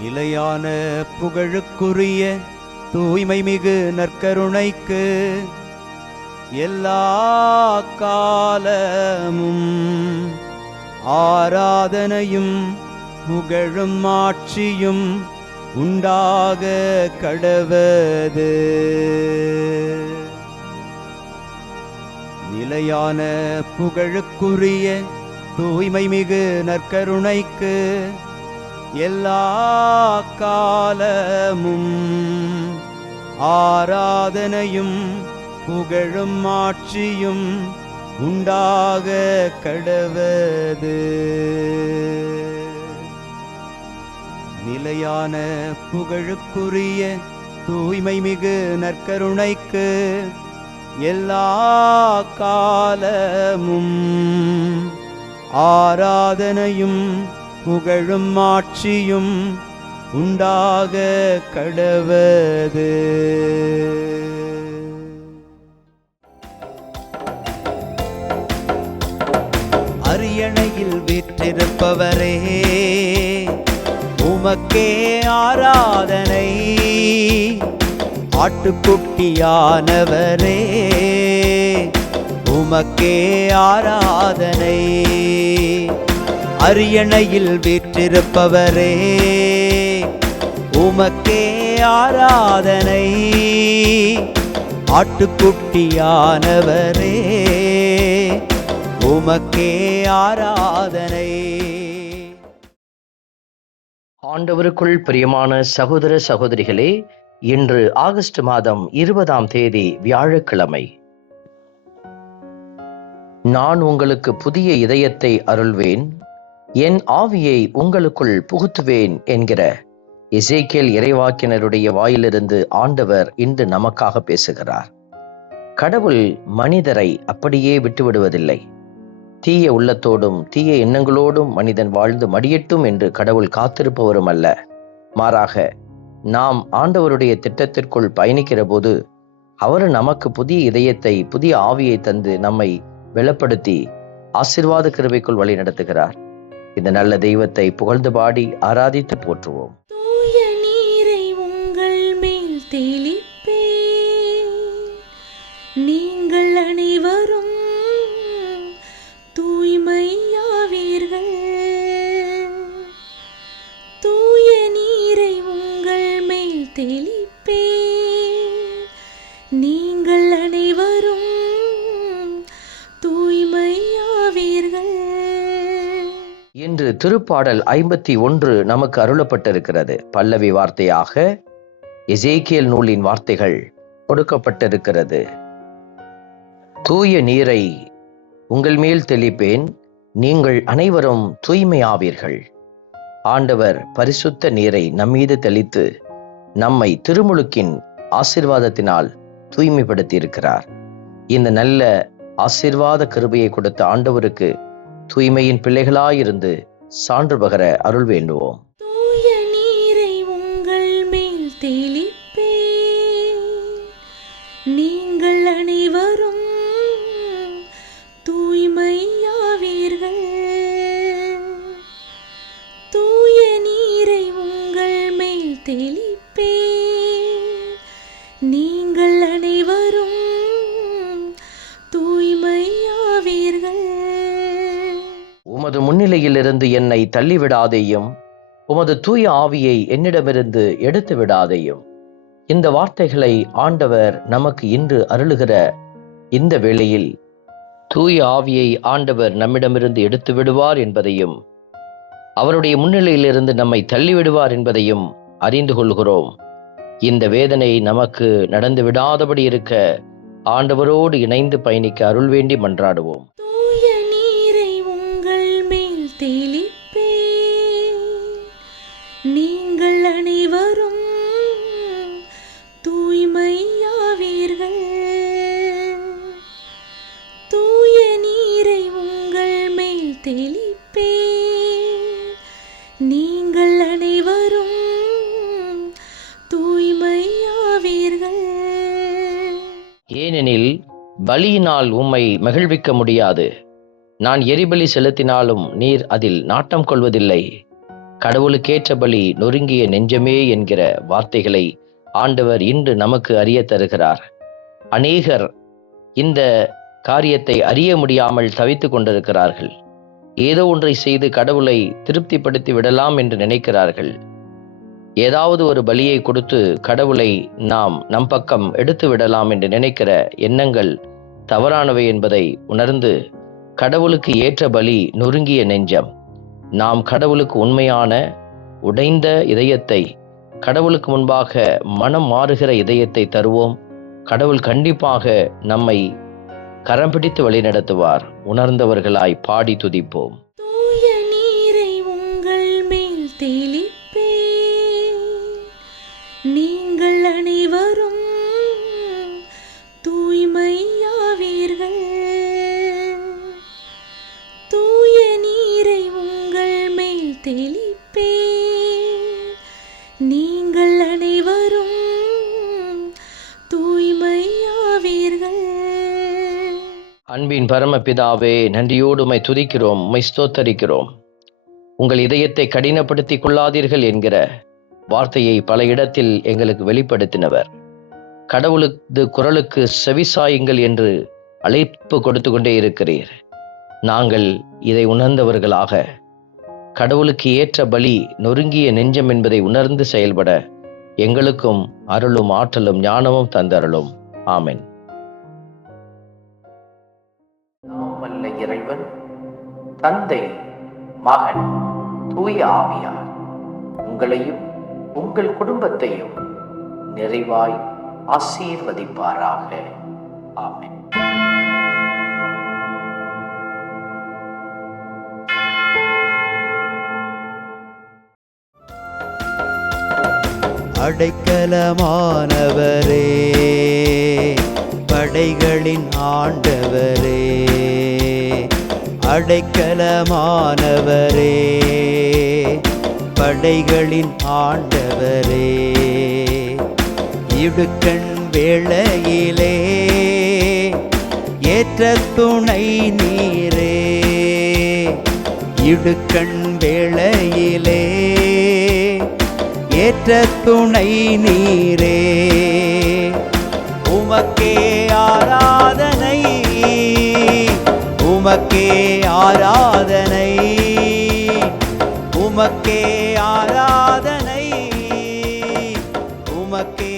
நிலையான புகழுக்குரிய தூய்மை மிகு நற்கருணைக்கு எல்லா காலமும் ஆராதனையும் புகழும் ஆட்சியும் உண்டாக கடவது. நிலையான புகழுக்குரிய தூய்மை மிகு நற்கருணைக்கு எல்லா காலமும் ஆராதனையும் புகழும் ஆட்சியும் உண்டாக கடவது. நிலையான புகழுக்குரிய தூய்மை மிகு நற்கருணைக்கு எல்லா காலமும் ஆராதனையும் புகழும் ஆட்சியும் உண்டாக கடவது. அரியணையில் வீற்றிருப்பவரே, உமக்கே ஆராதனை. ஆட்டுக்குட்டியானவரே, உமக்கே ஆராதனை. அரியணையில் வீற்றிருப்பவரே, உமக்கே ஆராதனை. ஆட்டுக்குட்டியானவரே, உமக்கே ஆராதனை. ஆண்டவருக்குள் பிரியமான சகோதர சகோதரிகளே, இன்று ஆகஸ்ட் மாதம் 20ஆம் தேதி வியாழக்கிழமை. நான் உங்களுக்கு புதிய இதயத்தை அருள்வேன், என் ஆவியை உங்களுக்குள் புகுத்துவேன் என்கிற எசேக்கியேல் இறைவாக்கினருடைய வாயிலிருந்து ஆண்டவர் இன்று நமக்காக பேசுகிறார். கடவுள் மனிதரை அப்படியே விட்டுவிடுவதில்லை. தீய உள்ளத்தோடும் தீய எண்ணங்களோடும் மனிதன் வாழ்ந்து மடியட்டும் என்று கடவுள் காத்திருப்பவரும் அல்ல. மாறாக நாம் ஆண்டவருடைய திட்டத்திற்குள் பயணிக்கிற போது அவர் நமக்கு புதிய இதயத்தை, புதிய ஆவியை தந்து நம்மை வெளப்படுத்தி ஆசீர்வாத கிருபைக்குள் வழி நடத்துகிறார். இந்த நல்ல தெய்வத்தை புகழ்ந்து பாடி ஆராதித்து போற்றுவோம். தூய நீரை உங்கள் மேல் தெளிப்பேன், நீங்கள் அனைவரும் தூய்மையாவீர்கள். தூய நீரை உங்கள் மேல் தெளிப்பேன், நீங்கள் அனைவரும் தூய்மையாவீர்கள். இன்று திருப்பாடல் 51 நமக்கு அருளப்பட்டிருக்கிறது. பல்லவி வார்த்தையாக எசேக்கியேல் நூலின் வார்த்தைகள் கொடுக்கப்பட்டிருக்கிறது. தூய நீரை உங்கள் மேல் தெளிப்பேன், நீங்கள் அனைவரும் தூய்மையாவீர்கள். ஆண்டவர் பரிசுத்த நீரை நம்மீது தெளித்து நம்மை திருமுழுக்கின் ஆசீர்வாதத்தினால் தூய்மைப்படுத்தி இருக்கிறார். இந்த நல்ல ஆசீர்வாத கிருபையை கொடுத்த ஆண்டவருக்கு தூய்மையின் பிள்ளைகளாயிருந்து சான்று பகர அருள் வேண்டுவோம். தூய நீரை உங்கள் மேல் தெளிப்பேன், நீங்கள் அனைவரும் தூய்மையாவீர்கள். தூய நீரை உங்கள் மேல் தெளிப்பேன், நீங்கள் அனைவரும் தூய்மையாவீர்கள். உமது முன்னிலையிலிருந்து என்னை தள்ளிவிடாதேயும், உமது தூய ஆவியை என்னிடமிருந்து எடுத்து விடாதேயும். இந்த வார்த்தைகளை ஆண்டவர் நமக்கு இன்று அருளுகிற இந்த வேளையில் தூய ஆவியை ஆண்டவர் நம்மிடமிருந்து எடுத்து விடுவார் என்பதையும், அவருடைய முன்னிலையிலிருந்து நம்மை தள்ளிவிடுவார் என்பதையும் அறிந்து கொள்கிறோம். இந்த வேதனை நமக்கு நடந்து விடாதபடி இருக்க ஆண்டவரோடு இணைந்து பயணிக்க அருள் வேண்டி மன்றாடுவோம். தூய நீரை உங்கள் மேல் தெளிப்பேன், நீங்கள் அனைவரும் தூய்மையாவீர்கள். தூய நீரை உங்கள் மேல் தெளிப்பேன், நீங்கள் அனைவரும் தூய்மையாவீர்கள். ஏனெனில் பலியினால் உம்மை மகிழ்விக்க முடியாது, நான் எரிபலி செலுத்தினாலும் நீர் அதில் நாட்டம் கொள்வதில்லை. கடவுளுக்கேற்ற பலி நொறுங்கிய நெஞ்சமே என்கிற வார்த்தைகளை ஆண்டவர் இன்று நமக்கு அறிய தருகிறார். அநேகர் இந்த காரியத்தை அறிய முடியாமல் தவித்துக் கொண்டிருக்கிறார்கள். ஏதோ ஒன்றை செய்து கடவுளை திருப்திப்படுத்தி விடலாம் என்று நினைக்கிறார்கள். ஏதாவது ஒரு பலியை கொடுத்து கடவுளை நாம் நம் பக்கம் எடுத்து விடலாம் என்று நினைக்கிற எண்ணங்கள் தவறானவை என்பதை உணர்ந்து, கடவுளுக்கு ஏற்ற பலி நொறுங்கிய நெஞ்சம். நாம் கடவுளுக்கு உண்மையான உடைந்த இதயத்தை, கடவுளுக்கு முன்பாக மனம் மாறுகிற இதயத்தை தருவோம். கடவுள் கண்டிப்பாக நம்மை கரம் பிடித்து வழிநடத்துவார். உணர்ந்தவர்களாய் பாடி துதிப்போம். தூய நீரை உங்கள் மேல் தெளிப்பேன், நீங்கள் அனைவரும் தூய்மையாவீர்கள். தூய நீரை உங்கள் மேல் தெளிப்பேன், நீங்கள் அனைவரும் தூய்மையாவீர்கள். அன்பின் பரமபிதாவே, நன்றியோடு உம்மை துதிக்கிறோம், உம்மை ஸ்தோத்தரிக்கிறோம். உங்கள் இதயத்தை கடினப்படுத்திக் கொள்ளாதீர்கள் என்கிற வார்த்தையை பல இடத்தில் எங்களுக்கு வெளிப்படுத்தினவர். கடவுளது குரலுக்கு செவிசாயுங்கள் என்று அழைப்பு கொடுத்து கொண்டே இருக்கிறீர். நாங்கள் இதை உணர்ந்தவர்களாக, கடவுளுக்கு ஏற்ற பலி நொறுங்கிய நெஞ்சம் என்பதை உணர்ந்து செயல்பட எங்களுக்கும் அருளும் ஆற்றலும் ஞானமும் தந்தருளும். ஆமென். வல்ல இறைவன், தந்தை, மகன், தூய ஆவியார் உங்களையும் உங்கள் குடும்பத்தையும் நிறைவாய் ஆசீர்வதிப்பாராக. ஆமென். அடைக்கலமானவரே, படைகளின் ஆண்டவரே, அடைக்கலமானவரே, படைகளின் ஆண்டவரே, இடுக்கண் வேளையிலே ஏற்ற துணை நீரே, இடுக்கண் வேளையிலே ஏற்ற துணை நீரே, உமக்கே ஆராதனை, உமக்கே ஆராதனை, உமக்கே ஆராதனை, உமக்கே